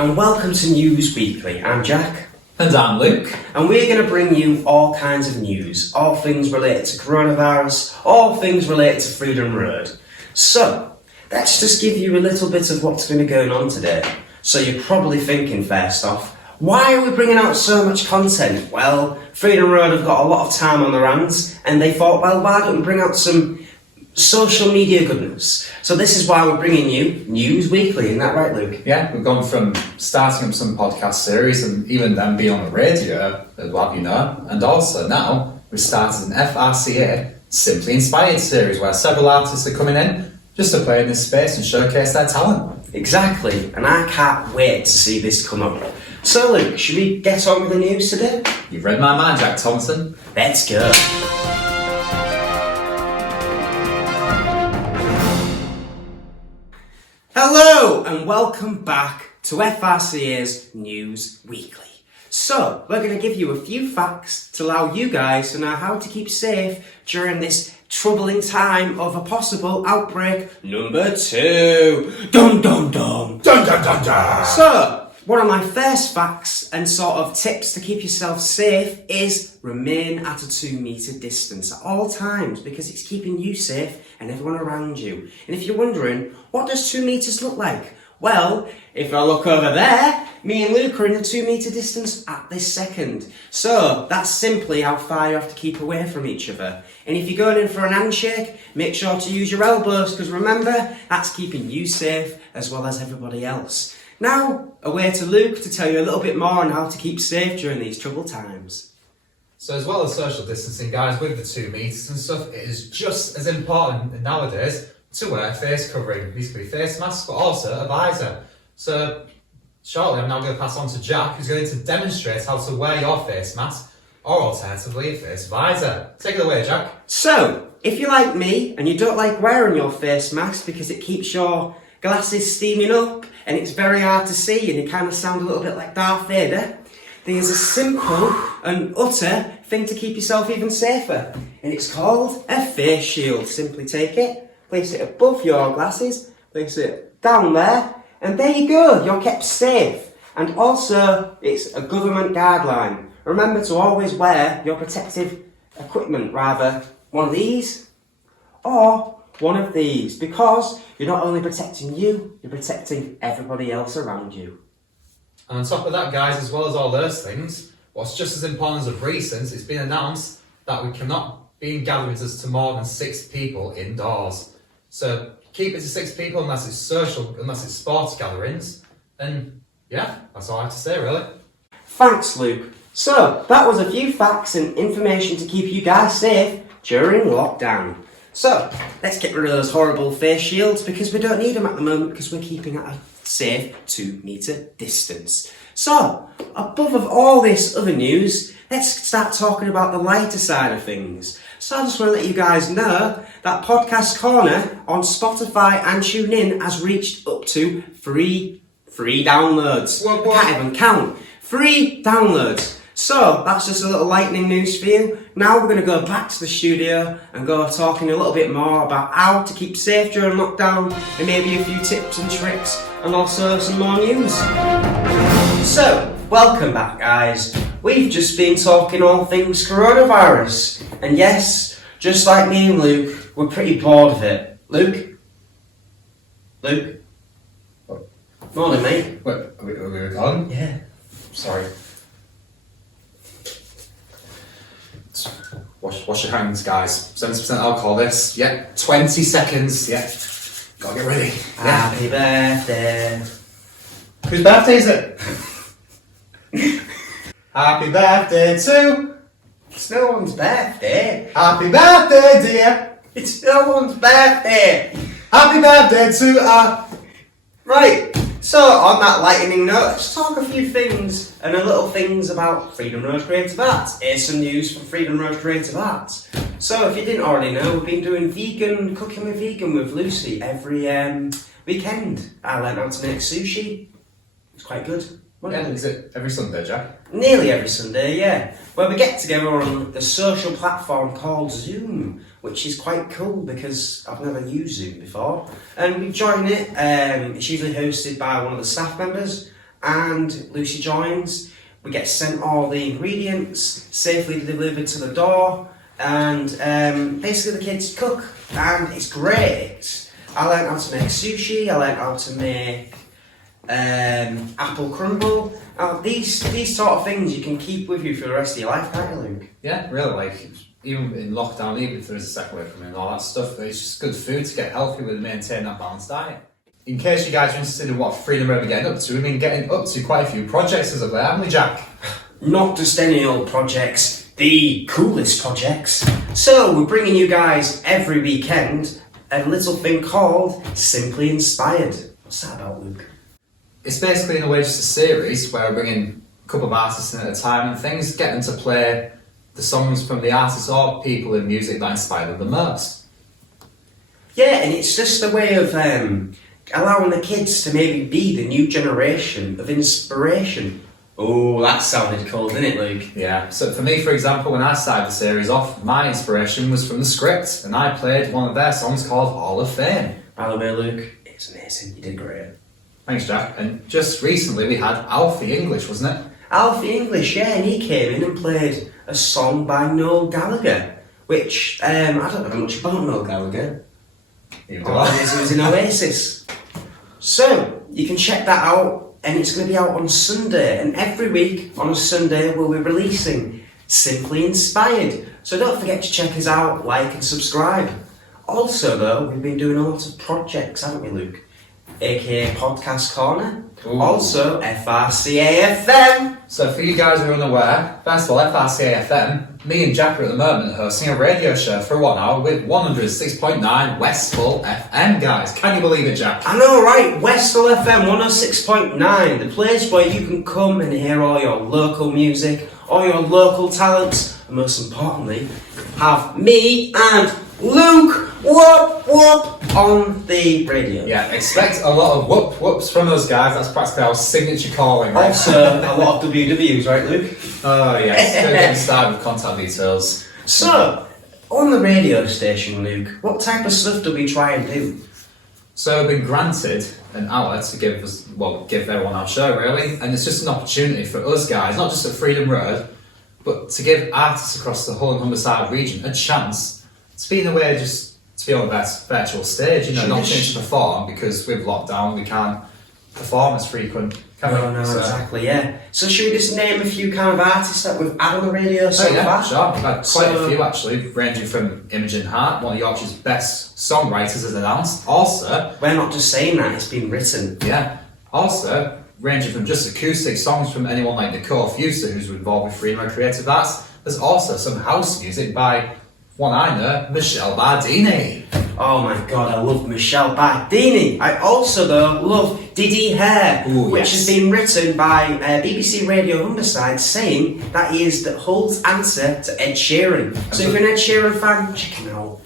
and welcome to News Weekly. I'm Jack. And I'm Luke. And we're going to bring you all kinds of news, all things related to coronavirus, all things related to Freedom Road. So, let's just give you a little bit of what's going to be going on today. So you're probably thinking, first off, why are we bringing out so much content? Well, Freedom Road have got a lot of time on their hands, and they thought, well, why don't we bring out some social media goodness? So this is why we're bringing you News Weekly, isn't that right, Luke? Yeah, we've gone from starting up some podcast series and even then being on the radio, we'll have you know, and also now we've started an FRCA Simply Inspired series where several artists are coming in just to play in this space and showcase their talent. Exactly, and I can't wait to see this come up. So Luke, should we get on with the news today? You've read my mind, Jack Thompson. Let's go. Hello and welcome back to FRCA's News Weekly. So, we're going to give you a few facts to allow you guys to know how to keep safe during this troubling time of a possible outbreak number 2. Dun dun dun! Dun dun dun dun! So, one of my first facts and sort of tips to keep yourself safe is remain at a 2-metre distance at all times because it's keeping you safe and everyone around you. And if you're wondering, what does 2 metres look like? Well, if I look over there, me and Luke are in a 2-metre distance at this second. So, that's simply how far you have to keep away from each other. And if you're going in for an handshake, make sure to use your elbows because remember, that's keeping you safe as well as everybody else. Now, away to Luke to tell you a little bit more on how to keep safe during these troubled times. So as well as social distancing, guys, with the 2 metres and stuff, it is just as important nowadays to wear face covering. These could be face masks, but also a visor. So shortly I'm now going to pass on to Jack, who's going to demonstrate how to wear your face mask, or alternatively a face visor. Take it away, Jack. So, if you're like me and you don't like wearing your face mask because it keeps your glasses steaming up and it's very hard to see and you kind of sound a little bit like Darth Vader, there's a simple and utter thing to keep yourself even safer, and it's called a face shield. Simply take it, place it above your glasses, place it down there, and there you go, you're kept safe. And also, it's a government guideline. Remember to always wear your protective equipment, rather one of these or one of these, because you're not only protecting you, you're protecting everybody else around you. And on top of that, guys, as well as all those things, what's just as important as of recent, it's been announced that we cannot be in gatherings to more than 6 people indoors. So keep it to 6 people unless it's social, unless it's sports gatherings. And yeah, that's all I have to say, really. Thanks, Luke. So, that was a few facts and information to keep you guys safe during lockdown. So, let's get rid of those horrible face shields because we don't need them at the moment because we're keeping at a safe 2-metre distance. So, above of all this other news, let's start talking about the lighter side of things. So I just want to let you guys know that Podcast Corner on Spotify and TuneIn has reached up to 3 free downloads. What? I can't even count. 3 downloads. So, that's just a little lightning news for you. Now we're going to go back to the studio and go talking a little bit more about how to keep safe during lockdown and maybe a few tips and tricks and also some more news. So, welcome back, guys. We've just been talking all things coronavirus. And yes, just like me and Luke, we're pretty bored of it. Luke? Luke? Morning, mate. Wait, are we recording? Yeah. Sorry. Wash your hands, guys. 70% alcohol this. Yeah. 20 seconds. Yeah. Gotta get ready. Yeah. Happy birthday. Whose birthday is it? Happy birthday to... It's no one's birthday. Happy birthday, dear. It's no one's birthday. Happy birthday to Right, so on that lightning note, let's talk a few things and a little things about Freedom Road Creative Arts. Here's some news from Freedom Road Creative Arts. So if you didn't already know, we've been doing cooking with vegan with Lucy every weekend. I learned how to make sushi. It's quite good. Yeah, is it every Sunday, Jack? Nearly every Sunday, yeah. Where we get together on the social platform called Zoom, which is quite cool because I've never used Zoom before. And we join it. It's usually hosted by one of the staff members, and Lucy joins. We get sent all the ingredients, safely delivered to the door, and basically the kids cook, and it's great. I learned how to make sushi, I learned how to make apple crumble. These sort of things you can keep with you for the rest of your life, can't you, Luke? Yeah, really, like, even in lockdown, even if there is a second wave coming and all that stuff, it's just good food to get healthy with and maintain that balanced diet. In case you guys are interested in what Freedom Road are getting up to, we've been getting up to quite a few projects as of late, haven't we, Jack? Not just any old projects, the coolest projects. So we're bringing you guys every weekend a little thing called Simply Inspired. What's that about, Luke? It's basically in a way just a series where we're bringing a couple of artists in at a time and things, get them to play the songs from the artists or people in music that inspire them the most. Yeah, and it's just a way of allowing the kids to maybe be the new generation of inspiration. Oh, that sounded cool, didn't it, Luke? Yeah, so for me, for example, when I started the series off, my inspiration was from the script, and I played one of their songs called Hall of Fame. By the way, Luke, it's amazing. You did great. Thanks, Jack. And just recently we had Alfie English, wasn't it? Alfie English, yeah, and he came in and played a song by Noel Gallagher, which, I don't know much about Noel Gallagher. You All I know is he was in Oasis. So, you can check that out, and it's going to be out on Sunday, and every week on a Sunday we'll be releasing Simply Inspired. So don't forget to check us out, like and subscribe. Also though, we've been doing a lot of projects, haven't we, Luke? AKA Podcast Corner. Ooh. Also, FRCA-FM. So for you guys who are unaware, first of all, FRCA-FM, me and Jack are at the moment hosting a radio show for 1 hour with 106.9 Westville FM, guys. Can you believe it, Jack? I know, right? Westville FM 106.9, the place where you can come and hear all your local music, all your local talents, and most importantly, have me and Luke whoop whoop on the radio. Yeah, expect a lot of whoop whoops from us, guys. That's practically our signature calling, right? Also, a lot of WWs, right, Luke? Oh, yes. Go get started with contact details. So, on the radio station, Luke, what type of stuff do we try and do? So we've been granted an hour to give everyone our show, really, and it's just an opportunity for us guys, not just at Freedom Road, but to give artists across the whole Humberside region a chance to be in a way just to be on the virtual stage, you know, not to perform because with lockdown we can't perform as frequent. No, exactly, yeah. So should we just name a few kind of artists that we've had on the radio so far? Sure. We've had quite a few actually, ranging from Imogen Hart, one of Yorkshire's best songwriters, as announced. Also, we're not just saying that, it's been written. Yeah. Also, ranging from just acoustic songs from anyone like Nicole Fuser, who's involved with Freedom of Creative Arts. There's also some house music by one I know, Michelle Bardini. Oh my god, I love Michelle Bardini. I also, though, love Diddy Hare, which has been written by BBC Radio Humberside, saying that he is the Hull's answer to Ed Sheeran. So if you're an Ed Sheeran fan, check him out.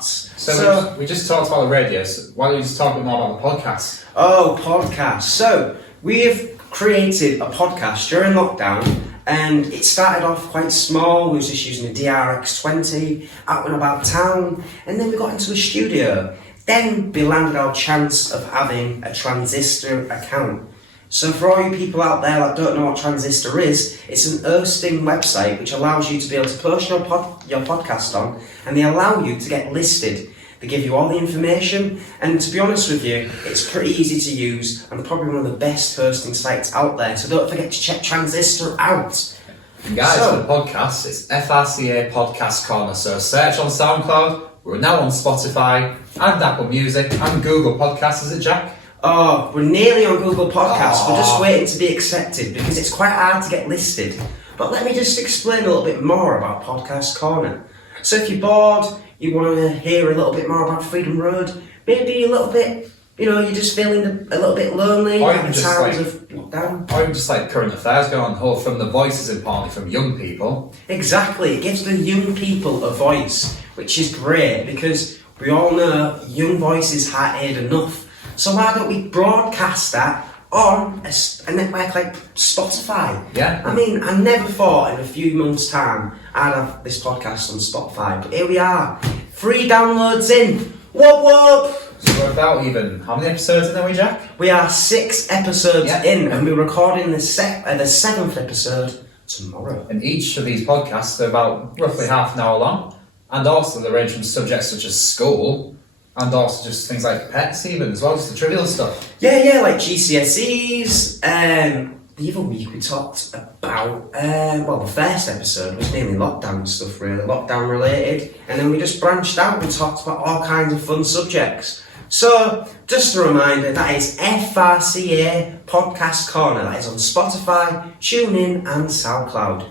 So we just talked about the radio, so why don't we just talk a bit more about the podcast? Oh, podcast. So, we've created a podcast during lockdown, and it started off quite small. We was just using a DRX20 out and about town, and then we got into a studio. Then we landed our chance of having a Transistor account. So for all you people out there that don't know what Transistor is, it's an hosting website which allows you to be able to post your podcast on, and they allow you to get listed. They give you all the information, and to be honest with you, it's pretty easy to use and probably one of the best hosting sites out there. So don't forget to check Transistor out. And guys, for the podcast, it's FRCA Podcast Corner. So search on SoundCloud. We're now on Spotify and Apple Music and Google Podcasts. Is it, Jack? Oh, we're nearly on Google Podcasts. We're just waiting to be accepted because it's quite hard to get listed. But let me just explain a little bit more about Podcast Corner. So if you're bored, you want to hear a little bit more about Freedom Road, maybe a little bit, you're just feeling a little bit lonely or at even the times of lockdown. Or even just like current affairs going on, from the voices importantly from young people. Exactly, it gives the young people a voice, which is great because we all know young voices aren't heard enough. So why don't we broadcast that on a network like Spotify? Yeah. I mean, I never thought in a few months' time I'd have this podcast on Spotify, but here we are. 3 downloads in. Whoop whoop! So we're about even, how many episodes in are we, Jack? We are 6 episodes Yeah. in, and we're recording the 7th episode tomorrow. And each of these podcasts are about roughly half an hour long, and also they range from subjects such as school, and also just things like pets even, as well, just the trivial stuff. Yeah, like GCSEs. The other week we talked about, the first episode was mainly lockdown stuff, really, lockdown related, and then we just branched out and talked about all kinds of fun subjects. So, just a reminder, that is FRCA Podcast Corner. That is on Spotify, TuneIn and SoundCloud.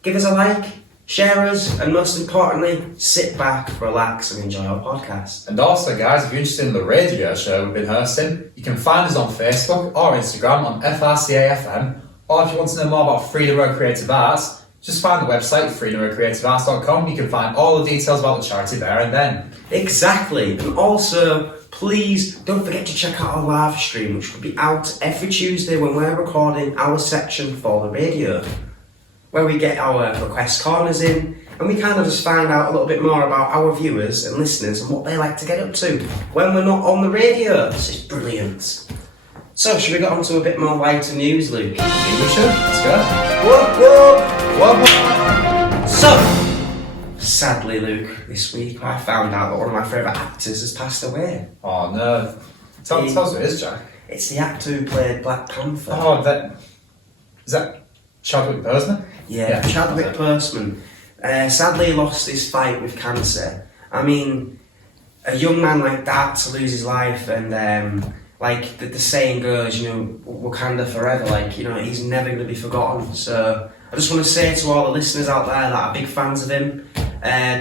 Give us a like, share us, and most importantly, sit back, relax and enjoy our podcast. And also, guys, if you're interested in the radio show we've been hosting, you can find us on Facebook or Instagram on FRCAFM, or if you want to know more about Freedom Road Creative Arts, just find the website freedomroadcreativearts.com. You can find all the details about the charity there and then. Exactly, and also, please don't forget to check out our live stream, which will be out every Tuesday when we're recording our section for the radio, where we get our request corners in, and we kind of just find out a little bit more about our viewers and listeners and what they like to get up to when we're not on the radio. This is brilliant. So, should we get on to a bit more lighter news, Luke? Maybe we should. Let's go. Whoop. So, sadly, Luke, this week I found out that one of my favourite actors has passed away. Oh no. Tell us who it is, Jack. It's the actor who played Black Panther. Oh, is that Chadwick Boseman? Yeah, Chadwick Boseman. Sadly lost his fight with cancer. I mean, a young man like that to lose his life, and like the saying goes, you know, Wakanda forever, like, you know, he's never going to be forgotten. So I just want to say to all the listeners out there that are big fans of him,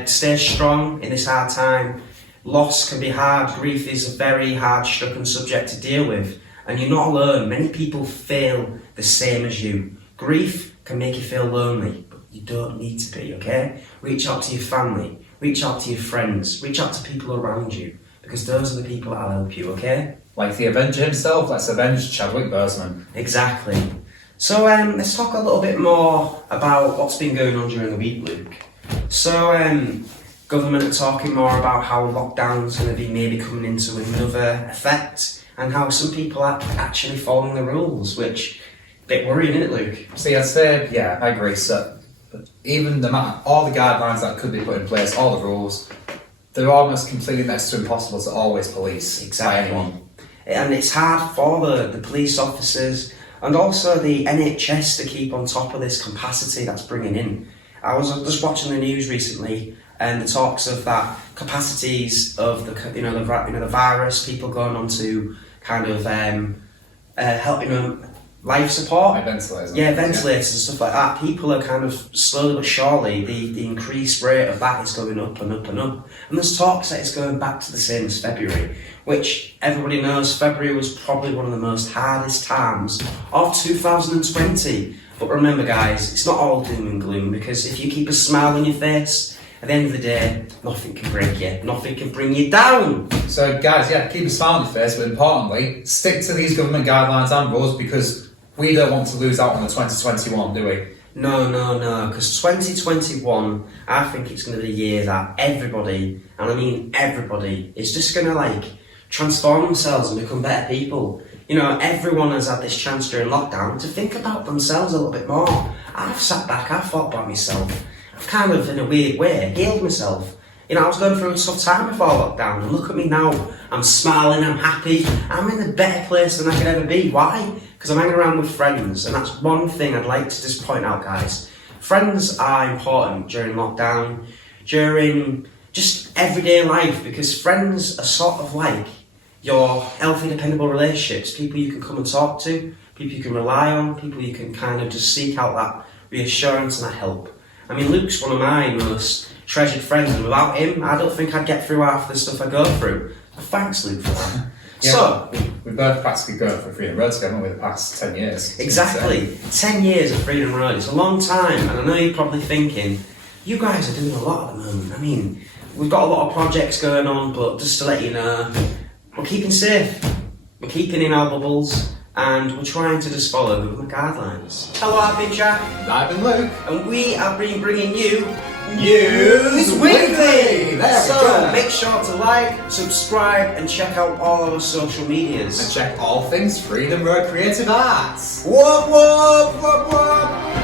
stay strong in this hard time. Loss can be hard. Grief is a very hard-stricken subject to deal with, and you're not alone. Many people feel the same as you. Grief can make you feel lonely, but you don't need to be, okay? Reach out to your family, reach out to your friends, reach out to people around you, because those are the people that'll help you, okay? Like the Avenger himself, let's avenge Chadwick Boseman. Exactly. So let's talk a little bit more about what's been going on during the week, Luke. So government are talking more about how lockdown's going to be maybe coming into another effect, and how some people are actually following the rules, which bit worrying, isn't it, Luke? See, I'd say, yeah, I agree. So, even all the guidelines that could be put in place, all the rules, they're almost completely next to impossible to always police. Exactly. By anyone. And it's hard for the police officers and also the NHS to keep on top of this capacity that's bringing in. I was just watching the news recently, and the talks of that capacities of the virus, people going on to kind of help, life support. Like ventilators. Yeah, ventilators and stuff like that. People are kind of slowly but surely, the increased rate of that is going up and up and up. And there's talks that it's going back to the same as February, which everybody knows February was probably one of the most hardest times of 2020. But remember, guys, it's not all doom and gloom, because if you keep a smile on your face, at the end of the day, nothing can break you, nothing can bring you down. So, guys, yeah, keep a smile on your face, but importantly, stick to these government guidelines and rules, because we don't want to lose out on the 2021, do we? No, because 2021, I think it's going to be the year that everybody, and I mean everybody, is just going to transform themselves and become better people. You know, everyone has had this chance during lockdown to think about themselves a little bit more. I've sat back, I've thought about myself. I've kind of, in a weird way, healed myself. You know, I was going through a tough time before lockdown, and look at me now. I'm smiling, I'm happy, I'm in a better place than I could ever be. Why? Because I'm hanging around with friends, and that's one thing I'd like to just point out, guys. Friends are important during lockdown, during just everyday life, because friends are sort of like your healthy, dependable relationships, people you can come and talk to, people you can rely on, people you can kind of just seek out that reassurance and that help. I mean, Luke's one of my most treasured friends, and without him, I don't think I'd get through half the stuff I go through. So thanks, Luke, for that. Yeah, so, we've both practically going for Freedom Road together, haven't we, the past 10 years? Exactly. 10 years of Freedom Road. It's a long time, and I know you're probably thinking, you guys are doing a lot at the moment. I mean, we've got a lot of projects going on, but just to let you know, we're keeping safe. We're keeping in our bubbles, and we're trying to just follow government guidelines. Hello, I've been Jack. I've been Luke. And we have been bringing you News Weekly! There we So go. make sure to like, subscribe, and check out all our social medias. And check all things Freedom Road Creative Arts. Whoop whoop whoop whoop!